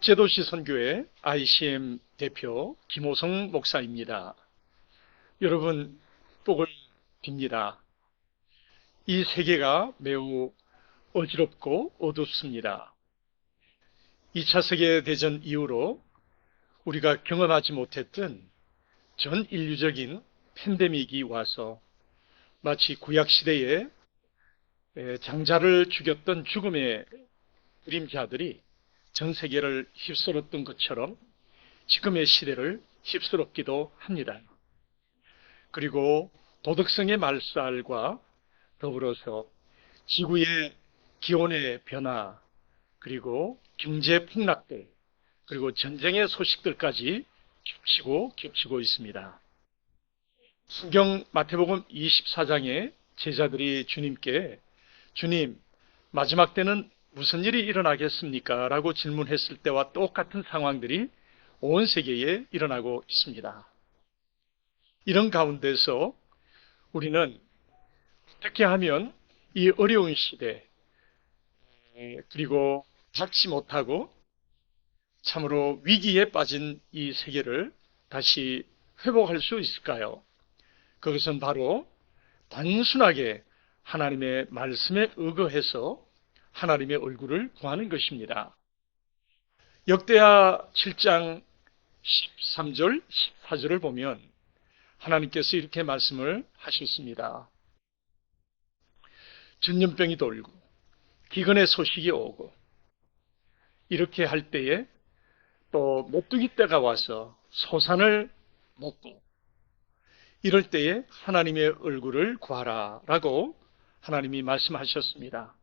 국제도시 선교회 ICM 대표 김호성 목사입니다. 여러분, 복을 빕니다. 이 세계가 매우 어지럽고 어둡습니다. 2차 세계대전 이후로 우리가 경험하지 못했던 전 인류적인 팬데믹이 와서 마치 구약시대에 장자를 죽였던 죽음의 그림자들이 전 세계를 휩쓸었던 것처럼 지금의 시대를 휩쓸었기도 합니다. 그리고 도덕성의 말살과 더불어서 지구의 기온의 변화, 그리고 경제 폭락들, 그리고 전쟁의 소식들까지 겹치고 있습니다. 성경 마태복음 24장에 제자들이 주님께 주님, 마지막 때는 무슨 일이 일어나겠습니까? 라고 질문했을 때와 똑같은 상황들이 온 세계에 일어나고 있습니다. 이런 가운데서 우리는 어떻게 하면 이 어려운 시대, 그리고 닥치 못하고 참으로 위기에 빠진 이 세계를 다시 회복할 수 있을까요? 그것은 바로 단순하게 하나님의 말씀에 의거해서 하나님의 얼굴을 구하는 것입니다. 역대하 7장 13절, 14절을 보면 하나님께서 이렇게 말씀을 하셨습니다. 전염병이 돌고 기근의 소식이 오고 이렇게 할 때에 또 메뚜기 떼가 와서 소산을 먹고 이럴 때에 하나님의 얼굴을 구하라 라고 하나님이 말씀하셨습니다.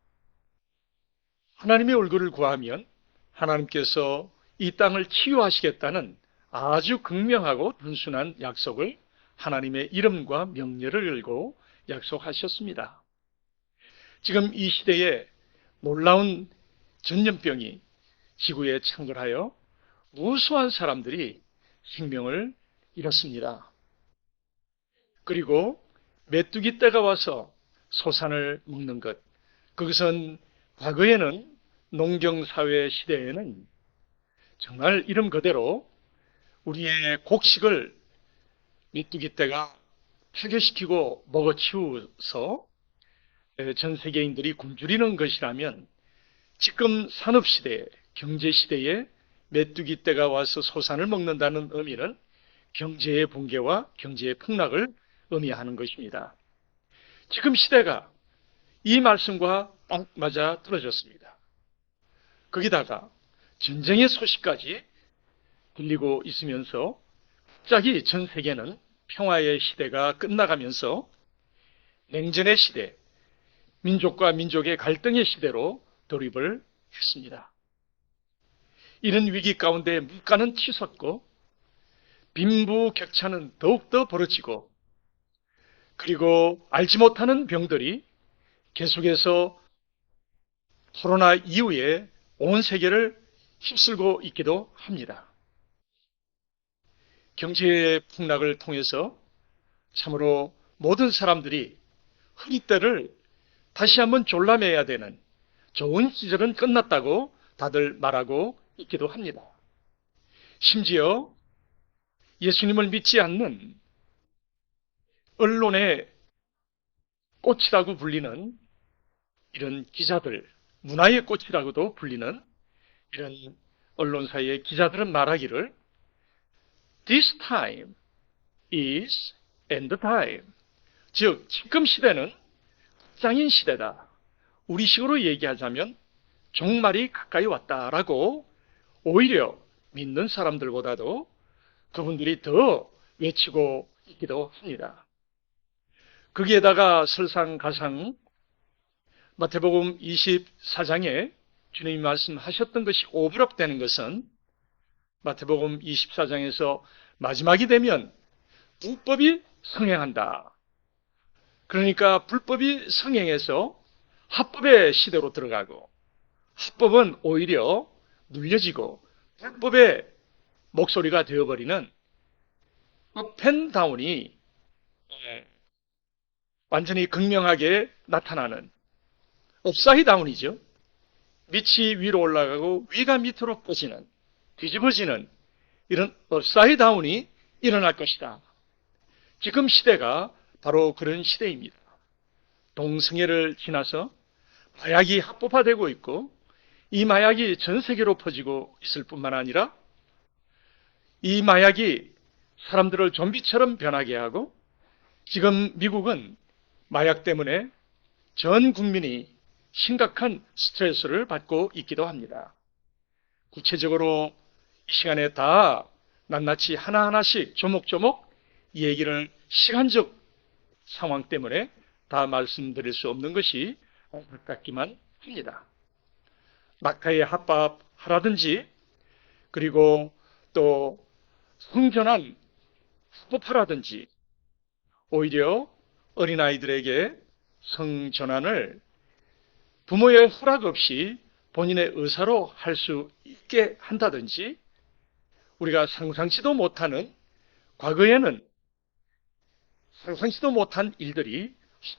하나님의 얼굴을 구하면 하나님께서 이 땅을 치유하시겠다는 아주 극명하고 단순한 약속을 하나님의 이름과 명령을 걸고 약속하셨습니다. 지금 이 시대에 놀라운 전염병이 지구에 창궐하여 무수한 사람들이 생명을 잃었습니다. 그리고 메뚜기 떼가 와서 소산을 먹는 것, 그것은 과거에는 농경사회 시대에는 정말 이름 그대로 우리의 곡식을 메뚜기 떼가 파괴시키고 먹어치워서 전 세계인들이 굶주리는 것이라면 지금 산업시대, 경제시대에 메뚜기 떼가 와서 소산을 먹는다는 의미는 경제의 붕괴와 경제의 폭락을 의미하는 것입니다. 지금 시대가 이 말씀과 딱 맞아 떨어졌습니다. 거기다가 전쟁의 소식까지 들리고 있으면서 갑자기 전 세계는 평화의 시대가 끝나가면서 냉전의 시대, 민족과 민족의 갈등의 시대로 돌입을 했습니다. 이런 위기 가운데 물가는 치솟고 빈부격차는 더욱더 벌어지고 그리고 알지 못하는 병들이 계속해서 코로나 이후에 온 세계를 휩쓸고 있기도 합니다. 경제의 폭락을 통해서 참으로 모든 사람들이 허리띠를 다시 한번 졸라매야 되는 좋은 시절은 끝났다고 다들 말하고 있기도 합니다. 심지어 예수님을 믿지 않는 언론의 꽃이라고 불리는 이런 기자들, 문화의 꽃이라고도 불리는 이런 언론사의 기자들은 말하기를 This time is end time. 즉, 지금 시대는 장인 시대다. 우리식으로 얘기하자면 종말이 가까이 왔다라고 오히려 믿는 사람들보다도 그분들이 더 외치고 있기도 합니다. 거기에다가 설상가상 마태복음 24장에 주님이 말씀하셨던 것이 오버랩되는 것은 마태복음 24장에서 마지막이 되면 불법이 성행한다. 그러니까 불법이 성행해서 합법의 시대로 들어가고 합법은 오히려 눌려지고 불법의 목소리가 되어버리는 업앤다운이 완전히 극명하게 나타나는 업사이드 다운이죠. 밑이 위로 올라가고 위가 밑으로 꺼지는 뒤집어지는 이런 업사이드 다운이 일어날 것이다. 지금 시대가 바로 그런 시대입니다. 동성애를 지나서 마약이 합법화되고 있고 이 마약이 전 세계로 퍼지고 있을 뿐만 아니라 이 마약이 사람들을 좀비처럼 변하게 하고 지금 미국은 마약 때문에 전 국민이 심각한 스트레스를 받고 있기도 합니다. 구체적으로 이 시간에 다 낱낱이 하나하나씩 조목조목 이 얘기를 시간적 상황 때문에 다 말씀드릴 수 없는 것이 안타깝기만 합니다. 낙타에 합법하라든지 그리고 또 성전환 합법화라든지 오히려 어린아이들에게 성전환을 부모의 허락 없이 본인의 의사로 할 수 있게 한다든지 우리가 상상치도 못하는 과거에는 상상치도 못한 일들이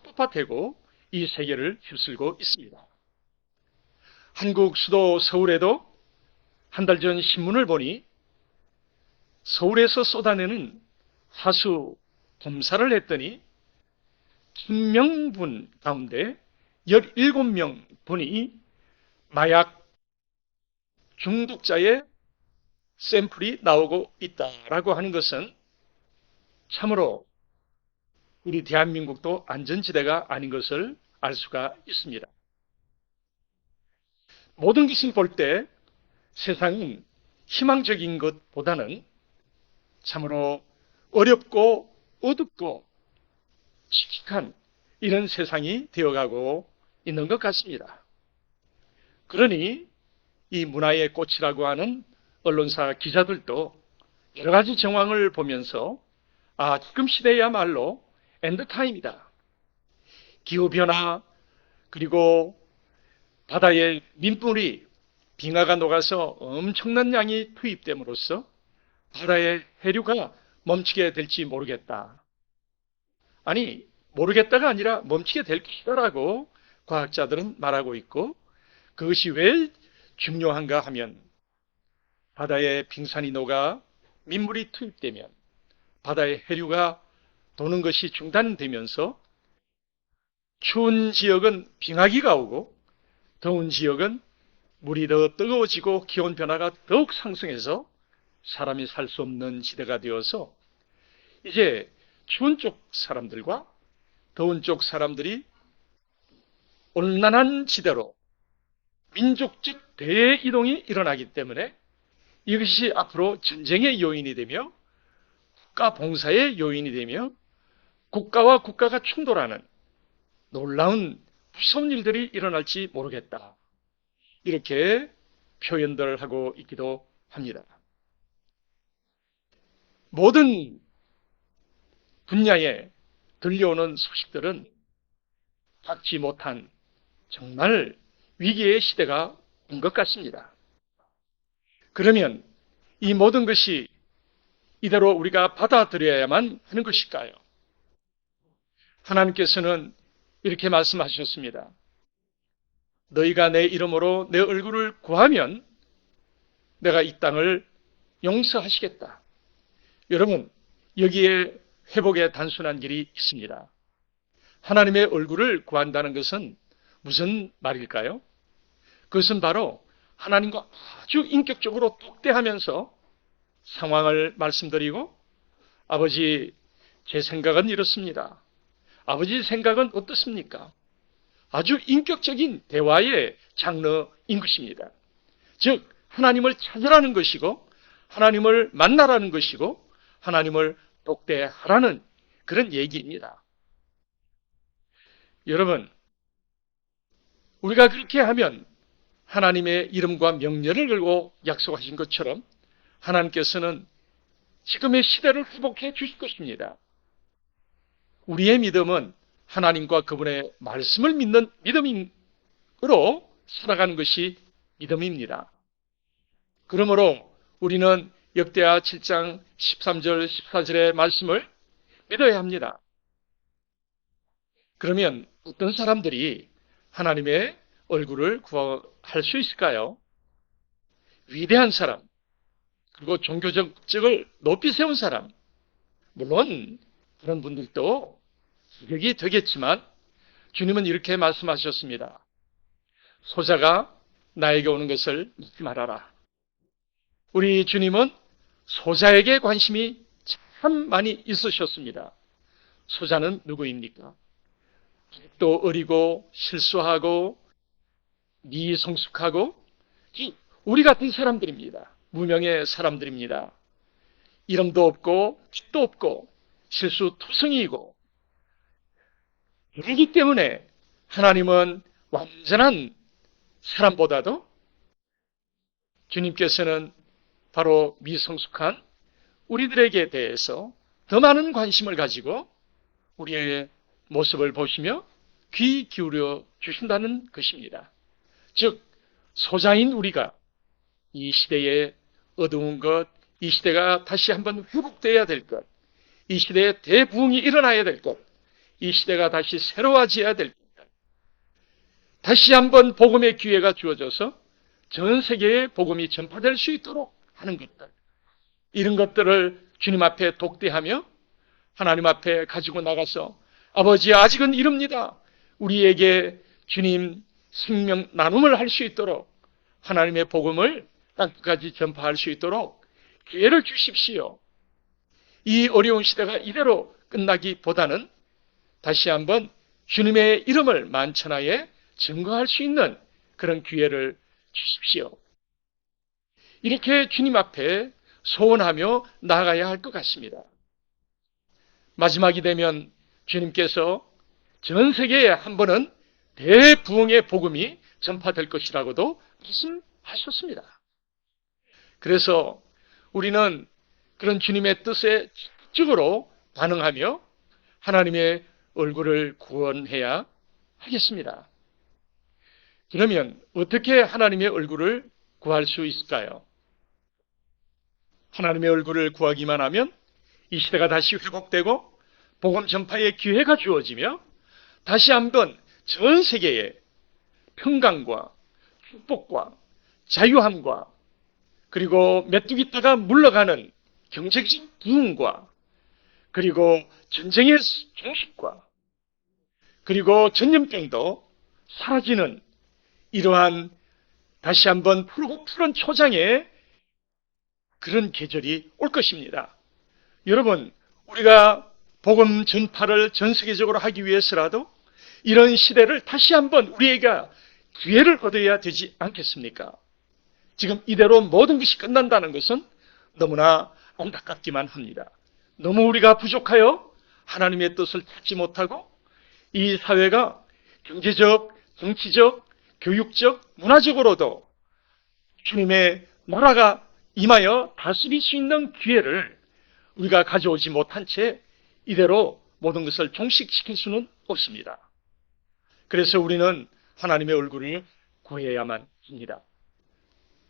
합법화되고 이 세계를 휩쓸고 있습니다. 한국 수도 서울에도 한 달 전 신문을 보니 서울에서 쏟아내는 하수 검사를 했더니 1000명분 가운데 17명 분이 마약 중독자의 샘플이 나오고 있다라고 하는 것은 참으로 우리 대한민국도 안전지대가 아닌 것을 알 수가 있습니다. 모든 것을 볼 때 세상은 희망적인 것보다는 참으로 어렵고 어둡고 칙칙한 이런 세상이 되어가고 있는 것 같습니다. 그러니 이 문화의 꽃이라고 하는 언론사 기자들도 여러 가지 정황을 보면서 지금 시대야말로 엔드타임이다. 기후변화 그리고 바다의 민물이 빙하가 녹아서 엄청난 양이 투입됨으로써 바다의 해류가 멈추게 될지 모르겠다. 아니 모르겠다가 아니라 멈추게 될 것이다라고 과학자들은 말하고 있고 그것이 왜 중요한가 하면 바다에 빙산이 녹아 민물이 투입되면 바다의 해류가 도는 것이 중단되면서 추운 지역은 빙하기가 오고 더운 지역은 물이 더 뜨거워지고 기온 변화가 더욱 상승해서 사람이 살 수 없는 시대가 되어서 이제 추운 쪽 사람들과 더운 쪽 사람들이 온난한 지대로 민족적 대이동이 일어나기 때문에 이것이 앞으로 전쟁의 요인이 되며 국가 봉사의 요인이 되며 국가와 국가가 충돌하는 놀라운 무서운 일들이 일어날지 모르겠다. 이렇게 표현들을 하고 있기도 합니다. 모든 분야에 들려오는 소식들은 받지 못한 정말 위기의 시대가 온 것 같습니다. 그러면 이 모든 것이 이대로 우리가 받아들여야만 하는 것일까요? 하나님께서는 이렇게 말씀하셨습니다. 너희가 내 이름으로 내 얼굴을 구하면 내가 이 땅을 용서하시겠다. 여러분, 여기에 회복의 단순한 길이 있습니다. 하나님의 얼굴을 구한다는 것은 무슨 말일까요? 그것은 바로 하나님과 아주 인격적으로 독대하면서 상황을 말씀드리고 아버지, 제 생각은 이렇습니다. 아버지 생각은 어떻습니까? 아주 인격적인 대화의 장르인 것입니다. 즉 하나님을 찾으라는 것이고 하나님을 만나라는 것이고 하나님을 독대하라는 그런 얘기입니다. 여러분, 우리가 그렇게 하면 하나님의 이름과 명령을 걸고 약속하신 것처럼 하나님께서는 지금의 시대를 회복해 주실 것입니다. 우리의 믿음은 하나님과 그분의 말씀을 믿는 믿음으로 살아가는 것이 믿음입니다. 그러므로 우리는 역대하 7장 13절 14절의 말씀을 믿어야 합니다. 그러면 어떤 사람들이 하나님의 얼굴을 구할 수 있을까요? 위대한 사람, 그리고 종교적 목적을 높이 세운 사람, 물론 그런 분들도 자격이 되겠지만 주님은 이렇게 말씀하셨습니다. 소자가 나에게 오는 것을 잊지 말아라. 우리 주님은 소자에게 관심이 참 많이 있으셨습니다. 소자는 누구입니까? 또 어리고 실수하고 미성숙하고 우리 같은 사람들입니다. 무명의 사람들입니다. 이름도 없고 뜻도 없고 실수투성이이고 그렇기 때문에 하나님은 완전한 사람보다도 주님께서는 바로 미성숙한 우리들에게 대해서 더 많은 관심을 가지고 우리의 모습을 보시며 귀 기울여 주신다는 것입니다. 즉 소자인 우리가 이 시대의 어두운 것, 이 시대가 다시 한번 회복되어야 될 것, 이 시대에 대부흥이 일어나야 될 것, 이 시대가 다시 새로워져야 될 것, 다시 한번 복음의 기회가 주어져서 전 세계에 복음이 전파될 수 있도록 하는 것들, 이런 것들을 주님 앞에 독대하며 하나님 앞에 가지고 나가서 아버지 아직은 이릅니다. 우리에게 주님 생명 나눔을 할 수 있도록 하나님의 복음을 땅끝까지 전파할 수 있도록 기회를 주십시오. 이 어려운 시대가 이대로 끝나기보다는 다시 한번 주님의 이름을 만천하에 증거할 수 있는 그런 기회를 주십시오. 이렇게 주님 앞에 소원하며 나아가야 할 것 같습니다. 마지막이 되면 주님께서 전 세계에 한 번은 대부흥의 복음이 전파될 것이라고도 말씀하셨습니다. 그래서 우리는 그런 주님의 뜻에 적극적으로 반응하며 하나님의 얼굴을 구원해야 하겠습니다. 그러면 어떻게 하나님의 얼굴을 구할 수 있을까요? 하나님의 얼굴을 구하기만 하면 이 시대가 다시 회복되고 복음 전파의 기회가 주어지며 다시 한번 전 세계에 평강과 축복과 자유함과 그리고 메뚜기 떼가 물러가는 경제적 부흥과 그리고 전쟁의 종식과 그리고 전염병도 사라지는 이러한 다시 한번 푸른 초장에 그런 계절이 올 것입니다. 여러분, 우리가 복음 전파를 전 세계적으로 하기 위해서라도 이런 시대를 다시 한번 우리가 기회를 얻어야 되지 않겠습니까? 지금 이대로 모든 것이 끝난다는 것은 너무나 안타깝기만 합니다. 너무 우리가 부족하여 하나님의 뜻을 찾지 못하고 이 사회가 경제적, 정치적, 교육적, 문화적으로도 주님의 나라가 임하여 다스릴 수 있는 기회를 우리가 가져오지 못한 채 이대로 모든 것을 종식시킬 수는 없습니다. 그래서 우리는 하나님의 얼굴을 구해야만 합니다.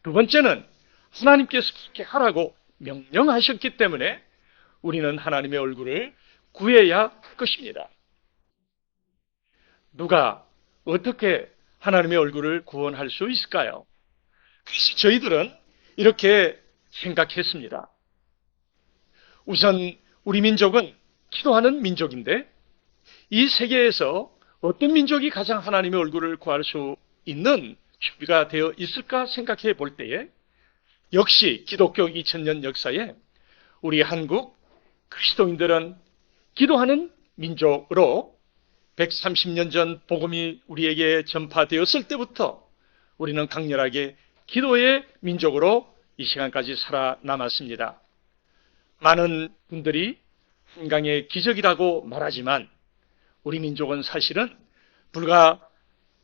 두 번째는 하나님께서 그렇게 하라고 명령하셨기 때문에 우리는 하나님의 얼굴을 구해야 할 것입니다. 누가 어떻게 하나님의 얼굴을 구원할 수 있을까요? 그래서 저희들은 이렇게 생각했습니다. 우선 우리 민족은 기도하는 민족인데 이 세계에서 어떤 민족이 가장 하나님의 얼굴을 구할 수 있는 준비가 되어 있을까 생각해 볼 때에 역시 기독교 2000년 역사에 우리 한국 그리스도인들은 기도하는 민족으로 130년 전 복음이 우리에게 전파되었을 때부터 우리는 강렬하게 기도의 민족으로 이 시간까지 살아남았습니다. 많은 분들이 한강의 기적이라고 말하지만 우리 민족은 사실은 불과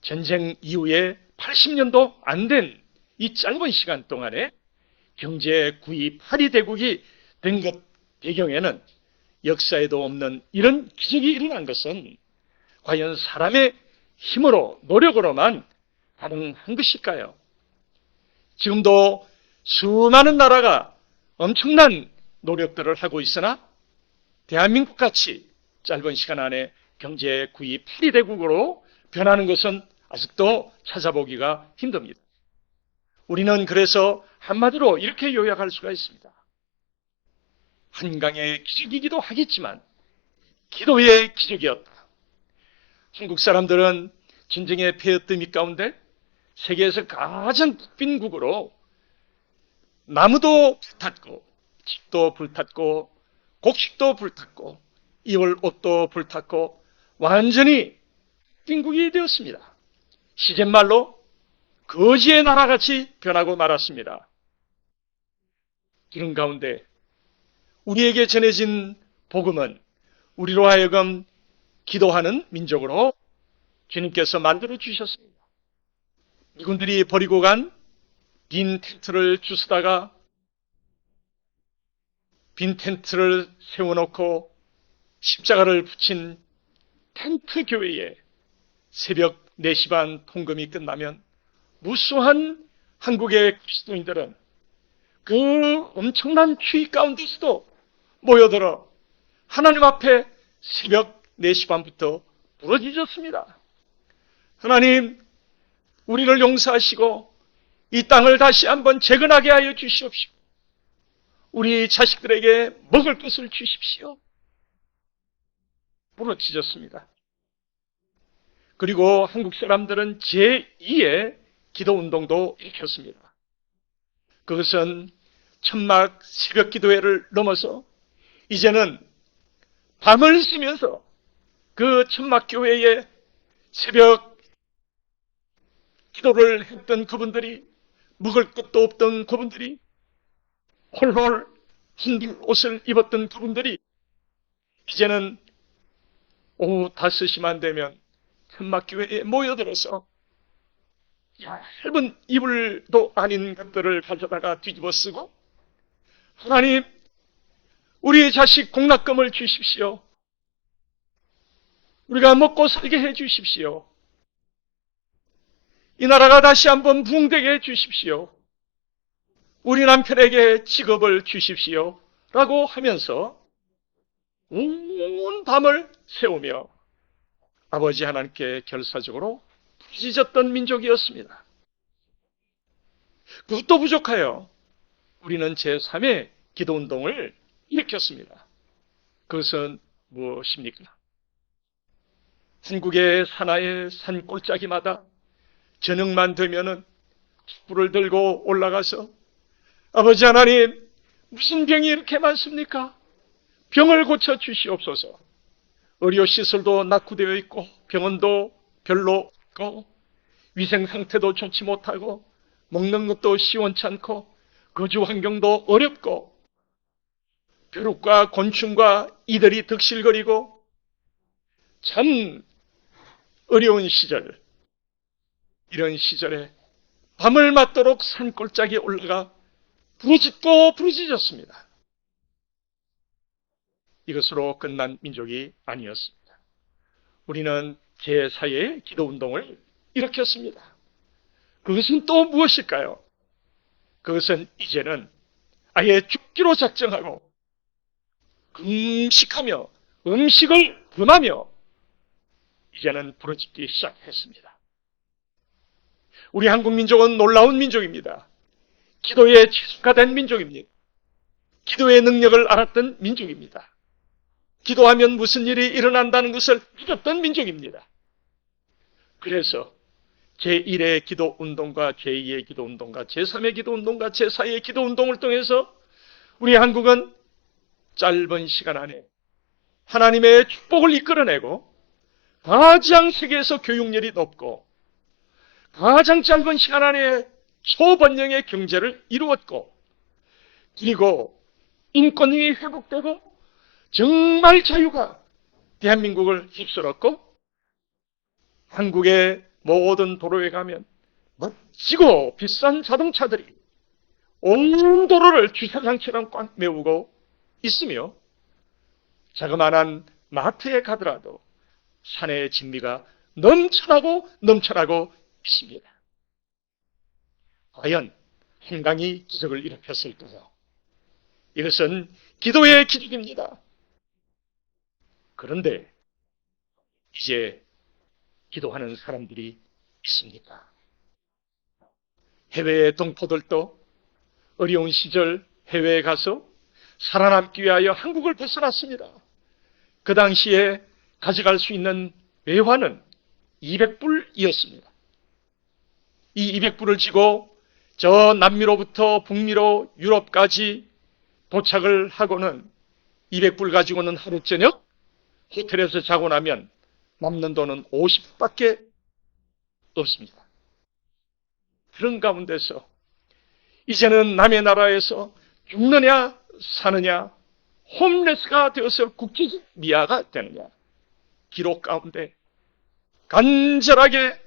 전쟁 이후에 80년도 안 된 이 짧은 시간 동안에 경제 구입 파리대국이 된 것 배경에는 역사에도 없는 이런 기적이 일어난 것은 과연 사람의 힘으로 노력으로만 가능한 것일까요? 지금도 수많은 나라가 엄청난 노력들을 하고 있으나 대한민국같이 짧은 시간 안에 경제 구입 파리대국으로 변하는 것은 아직도 찾아보기가 힘듭니다. 우리는 그래서 한마디로 이렇게 요약할 수가 있습니다. 한강의 기적이기도 하겠지만 기도의 기적이었다. 한국 사람들은 전쟁의 폐허더미 가운데 세계에서 가장 국빈국으로 나무도 불탔고 집도 불탔고 곡식도 불탔고 이월 옷도 불탔고 완전히 국빈국이 되었습니다. 시쳇말로 거지의 나라같이 변하고 말았습니다. 이런 가운데 우리에게 전해진 복음은 우리로 하여금 기도하는 민족으로 주님께서 만들어 주셨습니다. 미군들이 버리고 간 빈 텐트를 주스다가 빈 텐트를 세워놓고 십자가를 붙인 텐트 교회에 새벽 4시 반 통금이 끝나면 무수한 한국의 그리스도인들은 그 엄청난 추위 가운데서도 모여들어 하나님 앞에 새벽 4시 반부터 부르짖었습니다. 하나님, 우리를 용서하시고 이 땅을 다시 한번 재건하게 하여 주시옵시고 우리 자식들에게 먹을 것을 주십시오. 부르짖었습니다. 그리고 한국 사람들은 제2의 기도운동도 일으켰습니다. 그것은 천막 새벽 기도회를 넘어서 이제는 밤을 새면서 그 천막 교회에 새벽 기도를 했던 그분들이, 먹을 것도 없던 그분들이, 홀홀 흰 옷을 입었던 그분들이 이제는 오후 5시만 되면 천막교회에 모여들어서 얇은 이불도 아닌 것들을 가져다가 뒤집어 쓰고 하나님, 우리 자식 공납금을 주십시오. 우리가 먹고 살게 해 주십시오. 이 나라가 다시 한번 부흥되게 해 주십시오. 우리 남편에게 직업을 주십시오. 라고 하면서 온 밤을 새우며 아버지 하나님께 결사적으로 부르짖었던 민족이었습니다. 그것도 부족하여 우리는 제3의 기도운동을 일으켰습니다. 그것은 무엇입니까? 한국의 산하의 산골짜기마다 저녁만 되면은 촛불을 들고 올라가서 아버지 하나님, 무슨 병이 이렇게 많습니까? 병을 고쳐 주시옵소서. 의료시설도 낙후되어 있고 병원도 별로 없고 위생 상태도 좋지 못하고 먹는 것도 시원치 않고 거주 환경도 어렵고 벼룩과 곤충과 이들이 득실거리고 참 어려운 시절, 이런 시절에 밤을 맞도록 산골짜기에 올라가 부르짖고 부르짖었습니다. 이것으로 끝난 민족이 아니었습니다. 우리는 제4의 기도운동을 일으켰습니다. 그것은 또 무엇일까요? 그것은 이제는 아예 죽기로 작정하고 금식하며 음식을 금하며 이제는 부르짖기 시작했습니다. 우리 한국 민족은 놀라운 민족입니다. 기도에 최적화된 민족입니다. 기도의 능력을 알았던 민족입니다. 기도하면 무슨 일이 일어난다는 것을 믿었던 민족입니다. 그래서 제1의 기도운동과 제2의 기도운동과 제3의 기도운동과 제4의 기도운동을 통해서 우리 한국은 짧은 시간 안에 하나님의 축복을 이끌어내고 가장 세계에서 교육열이 높고 가장 짧은 시간 안에 초번영의 경제를 이루었고 그리고 인권이 회복되고 정말 자유가 대한민국을 휩쓸었고 한국의 모든 도로에 가면 멋지고 비싼 자동차들이 온 도로를 주차장처럼 꽉 메우고 있으며 자그마한 마트에 가더라도 산의 진미가 넘쳐나고 넘쳐나고 있습니다. 과연 한강이 기적을 일으켰을까요? 이것은 기도의 기적입니다. 그런데 이제 기도하는 사람들이 있습니까? 해외의 동포들도 어려운 시절 해외에 가서 살아남기 위하여 한국을 벗어났습니다. 그 당시에 가져갈 수 있는 외화는 200불이었습니다. 이 200불을 지고 저 남미로부터 북미로 유럽까지 도착을 하고는 200불 가지고는 하루 저녁 호텔에서 자고 나면 남는 돈은 50밖에 없습니다. 그런 가운데서 이제는 남의 나라에서 죽느냐 사느냐, 홈레스가 되어서 국제적 미아가 되느냐, 기록 가운데 간절하게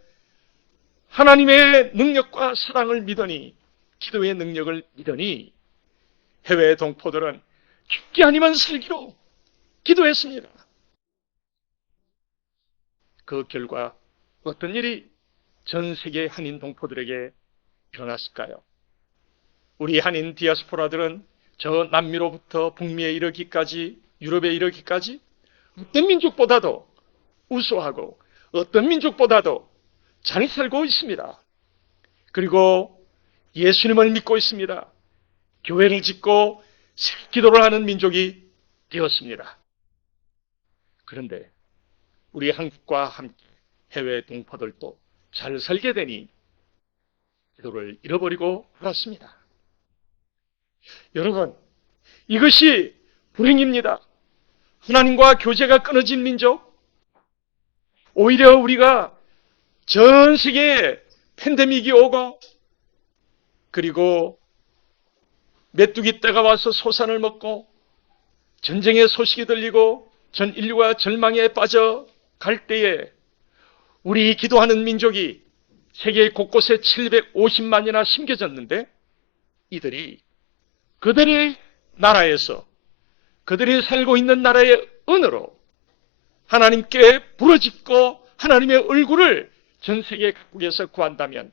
하나님의 능력과 사랑을 믿으니, 기도의 능력을 믿으니 해외 동포들은 죽기 아니면 살기로 기도했습니다. 그 결과 어떤 일이 전 세계 한인 동포들에게 일어났을까요? 우리 한인 디아스포라들은 저 남미로부터 북미에 이르기까지, 유럽에 이르기까지 어떤 민족보다도 우수하고 어떤 민족보다도 잘 살고 있습니다. 그리고 예수님을 믿고 있습니다. 교회를 짓고 기도를 하는 민족이 되었습니다. 그런데 우리 한국과 함께 해외 동포들도 잘 살게 되니 기도를 잃어버리고 말았습니다. 여러분, 이것이 불행입니다. 하나님과 교제가 끊어진 민족, 오히려 우리가 전 세계에 팬데믹이 오고 그리고 메뚜기 떼가 와서 소산을 먹고 전쟁의 소식이 들리고 전 인류가 절망에 빠져갈 때에 우리 기도하는 민족이 세계 곳곳에 750만이나 심겨졌는데 이들이 그들의 나라에서 그들이 살고 있는 나라의 은으로 하나님께 부르짖고 하나님의 얼굴을 전 세계 각국에서 구한다면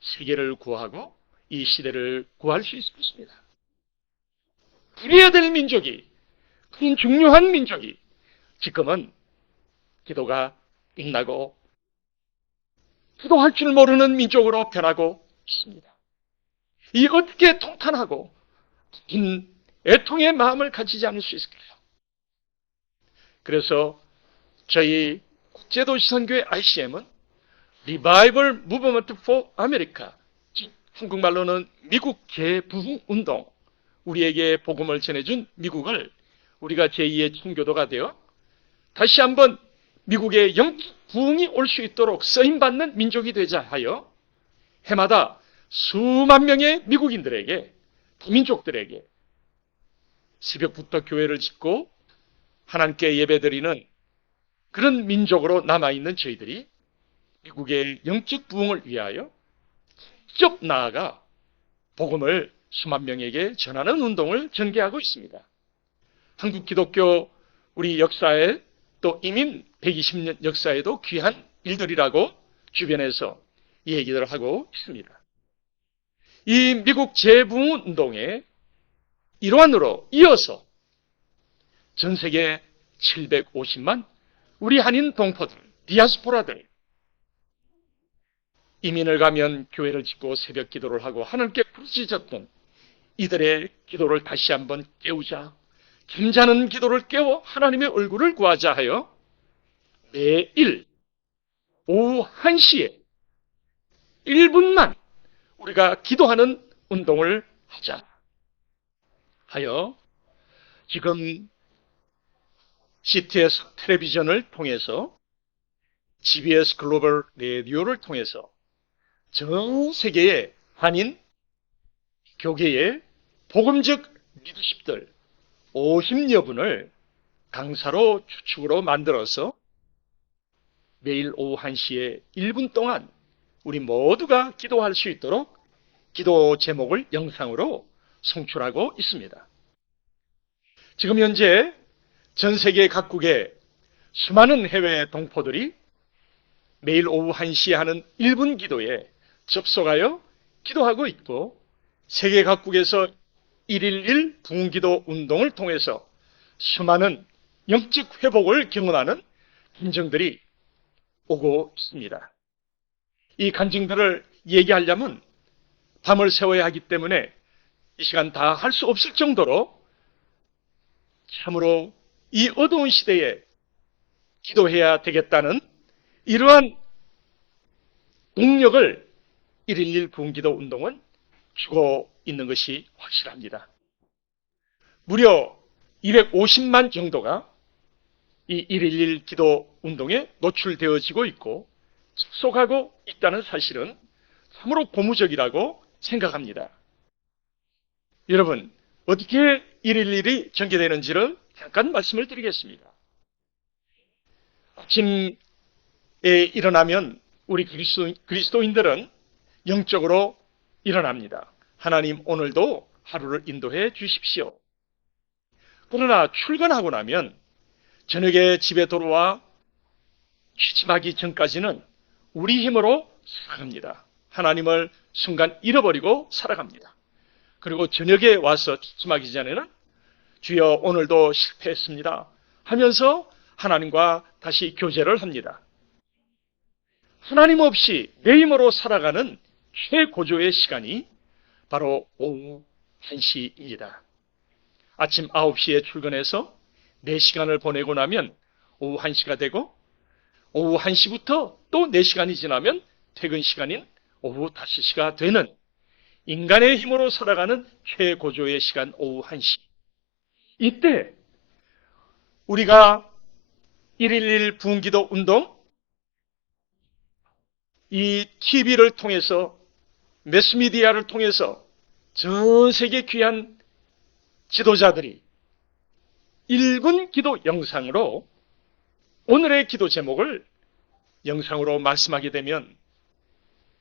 세계를 구하고 이 시대를 구할 수 있을 것입니다. 그래야 될 민족이, 그런 중요한 민족이 지금은 기도가 끝나고 기도할 줄 모르는 민족으로 변하고 있습니다. 이 어떻게 통탄하고 긴 애통의 마음을 가지지 않을 수 있을까요? 그래서 저희 국제도시선교회 ICM은 Revival Movement for America, 즉 한국말로는 미국 재부흥운동, 우리에게 복음을 전해준 미국을 우리가 제2의 청교도가 되어 다시 한번 미국의 영적 부흥이 올 수 있도록 쓰임받는 민족이 되자 하여 해마다 수만 명의 미국인들에게, 민족들에게 새벽부터 교회를 짓고 하나님께 예배드리는 그런 민족으로 남아있는 저희들이 미국의 영적 부흥을 위하여 직접 나아가 복음을 수만 명에게 전하는 운동을 전개하고 있습니다. 한국 기독교 우리 역사에 또 이민 120년 역사에도 귀한 일들이라고 주변에서 얘기를 하고 있습니다. 이 미국 재부흥 운동의 일환으로 이어서 전 세계 750만 우리 한인 동포들, 디아스포라들, 이민을 가면 교회를 짓고 새벽 기도를 하고 하나님께 부르짖었던 이들의 기도를 다시 한번 깨우자, 잠자는 기도를 깨워 하나님의 얼굴을 구하자 하여 매일 오후 1시에 1분만 우리가 기도하는 운동을 하자 하여 지금 CTS 텔레비전을 통해서 GBS 글로벌 라디오를 통해서 전 세계의 한인 교계의 복음적 리더십들 50여 분을 강사로 추측으로 만들어서 매일 오후 1시에 1분 동안 우리 모두가 기도할 수 있도록 기도 제목을 영상으로 송출하고 있습니다. 지금 현재 전 세계 각국의 수많은 해외 동포들이 매일 오후 1시에 하는 1분 기도에 접속하여 기도하고 있고 세계 각국에서 111 부흥기도 운동을 통해서 수많은 영적 회복을 경험하는 간증들이 오고 있습니다. 이 간증들을 얘기하려면 밤을 새워야 하기 때문에 이 시간 다 할 수 없을 정도로 참으로 이 어두운 시대에 기도해야 되겠다는 이러한 동력을 111 부흥기도 운동은 주고 있는 것이 확실합니다. 무려 250만 정도가 이 111 기도 운동에 노출되어지고 있고 접속하고 있다는 사실은 참으로 고무적이라고 생각합니다. 여러분, 어떻게 111이 전개되는지를 잠깐 말씀을 드리겠습니다. 아침에 일어나면 우리 그리스도인들은 영적으로 일어납니다. 하나님 오늘도 하루를 인도해 주십시오. 그러나 출근하고 나면 저녁에 집에 돌아와 취침하기 전까지는 우리 힘으로 살아갑니다. 하나님을 순간 잃어버리고 살아갑니다. 그리고 저녁에 와서 취침하기 전에는 주여 오늘도 실패했습니다 하면서 하나님과 다시 교제를 합니다. 하나님 없이 내 힘으로 살아가는 최고조의 시간이 바로 오후 1시입니다. 아침 9시에 출근해서 4시간을 보내고 나면 오후 1시가 되고 오후 1시부터 또 4시간이 지나면 퇴근 시간인 오후 5시가 되는 인간의 힘으로 살아가는 최고조의 시간 오후 1시. 이때 우리가 111 부흥기도 운동 이 TV를 통해서 매스미디어를 통해서 전 세계 귀한 지도자들이 1분 기도 영상으로 오늘의 기도 제목을 영상으로 말씀하게 되면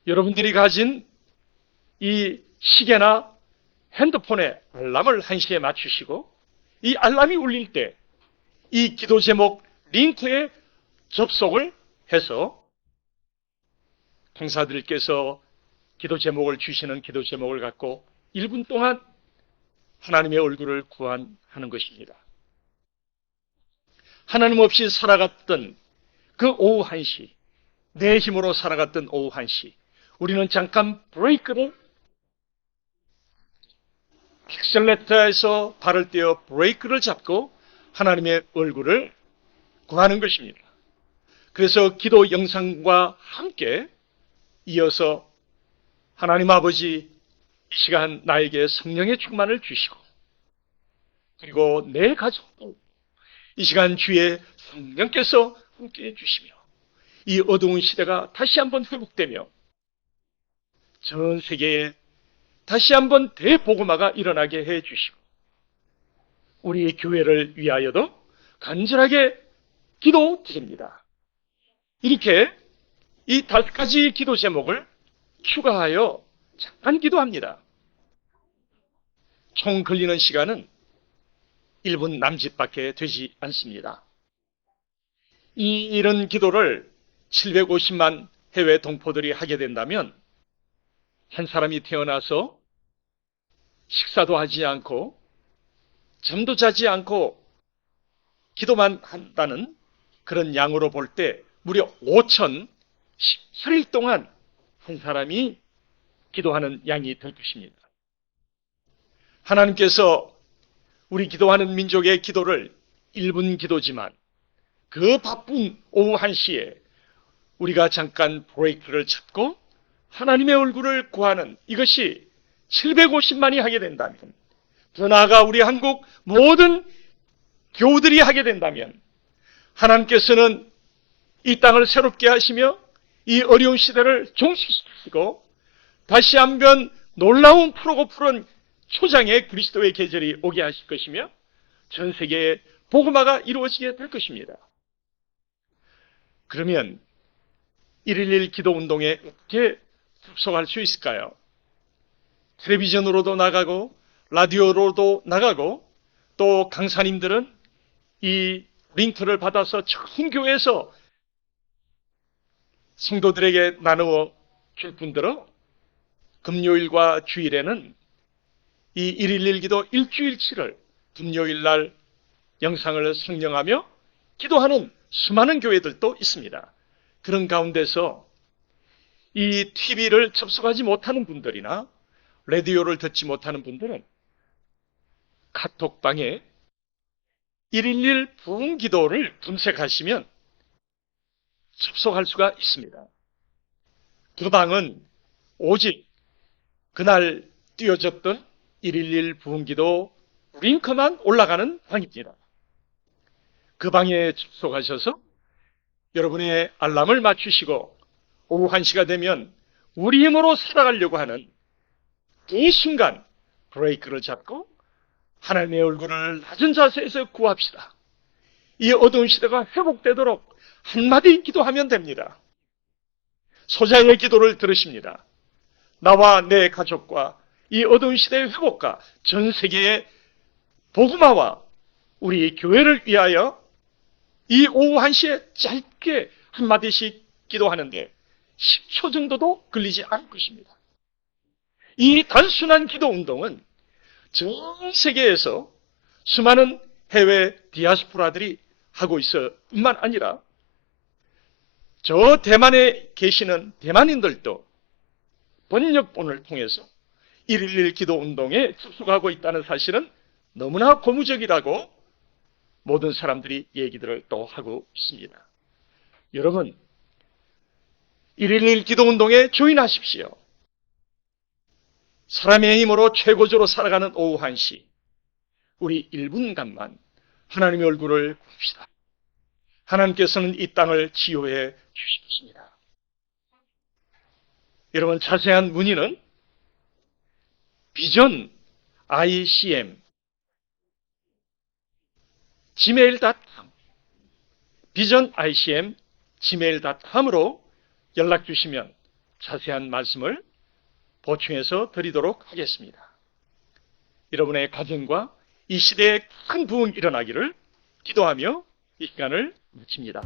여러분들이 가진 이 시계나 핸드폰에 알람을 1시에 맞추시고 이 알람이 울릴 때 이 기도 제목 링크에 접속을 해서 강사들께서 기도 제목을 주시는 기도 제목을 갖고 1분 동안 하나님의 얼굴을 구하는 것입니다. 하나님 없이 살아갔던 그 오후 1시, 내 힘으로 살아갔던 오후 1시, 우리는 잠깐 브레이크를 엑셀레터에서 발을 떼어 브레이크를 잡고 하나님의 얼굴을 구하는 것입니다. 그래서 기도 영상과 함께 이어서 하나님 아버지 이 시간 나에게 성령의 충만을 주시고 그리고 내 가족도 이 시간 주의 성령께서 함께해 주시며 이 어두운 시대가 다시 한번 회복되며 전 세계에 다시 한번 대복음화가 일어나게 해 주시고 우리 교회를 위하여도 간절하게 기도드립니다. 이렇게 이 5가지 기도 제목을 추가하여 잠깐 기도합니다. 총 걸리는 시간은 1분 남짓밖에 되지 않습니다. 이런 기도를 750만 해외 동포들이 하게 된다면 한 사람이 태어나서 식사도 하지 않고 잠도 자지 않고 기도만 한다는 그런 양으로 볼 때 무려 5,018일 동안 한 사람이 기도하는 양이 될 것입니다. 하나님께서 우리 기도하는 민족의 기도를 1분 기도지만 그 바쁜 오후 1시에 우리가 잠깐 브레이크를 잡고 하나님의 얼굴을 구하는 이것이 750만이 하게 된다면 더 나아가 우리 한국 모든 교우들이 하게 된다면 하나님께서는 이 땅을 새롭게 하시며 이 어려운 시대를 종식시키고 다시 한번 놀라운 푸르고 푸른 초장의 그리스도의 계절이 오게 하실 것이며 전 세계에 복음화가 이루어지게 될 것입니다. 그러면 111 기도 운동에 어떻게 접속할 수 있을까요? 텔레비전으로도 나가고 라디오로도 나가고 또 강사님들은 이 링크를 받아서 전 교회에서 성도들에게 나누어 줄 뿐더러 금요일과 주일에는 이 111 기도 일주일치를 금요일 날 영상을 상영하며 기도하는 수많은 교회들도 있습니다. 그런 가운데서 이 TV를 접속하지 못하는 분들이나 라디오를 듣지 못하는 분들은 카톡방에 111 부흥 기도를 검색하시면 접속할 수가 있습니다. 그 방은 오직 그날 띄워졌던 111 부흥 기도 링크만 올라가는 방입니다. 그 방에 접속하셔서 여러분의 알람을 맞추시고 오후 1시가 되면 우리 힘으로 살아가려고 하는 이 순간 브레이크를 잡고 하나님의 얼굴을 낮은 자세에서 구합시다. 이 어두운 시대가 회복되도록 한마디 기도하면 됩니다. 소자의 기도를 들으십니다. 나와 내 가족과 이 어두운 시대의 회복과 전 세계의 복음화와 우리 교회를 위하여 이 오후 1시에 짧게 한마디씩 기도하는데 10초 정도도 걸리지 않을 것입니다. 이 단순한 기도 운동은 전 세계에서 수많은 해외 디아스포라들이 하고 있을 뿐만 아니라 저 대만에 계시는 대만인들도 번역본을 통해서 111 기도 운동에 접속하고 있다는 사실은 너무나 고무적이라고 모든 사람들이 얘기들을 또 하고 있습니다. 여러분, 111 기도 운동에 조인하십시오. 사람의 힘으로 최고조로 살아가는 오후 1시, 우리 1분간만 하나님의 얼굴을 봅시다. 하나님께서는 이 땅을 치유해 주십니다. 여러분, 자세한 문의는 비전 ICM gmail.com 비전 ICM gmail.com으로 연락 주시면 자세한 말씀을 보충해서 드리도록 하겠습니다. 여러분의 가정과 이 시대에 큰 부흥이 일어나기를 기도하며 이 시간을 마칩니다.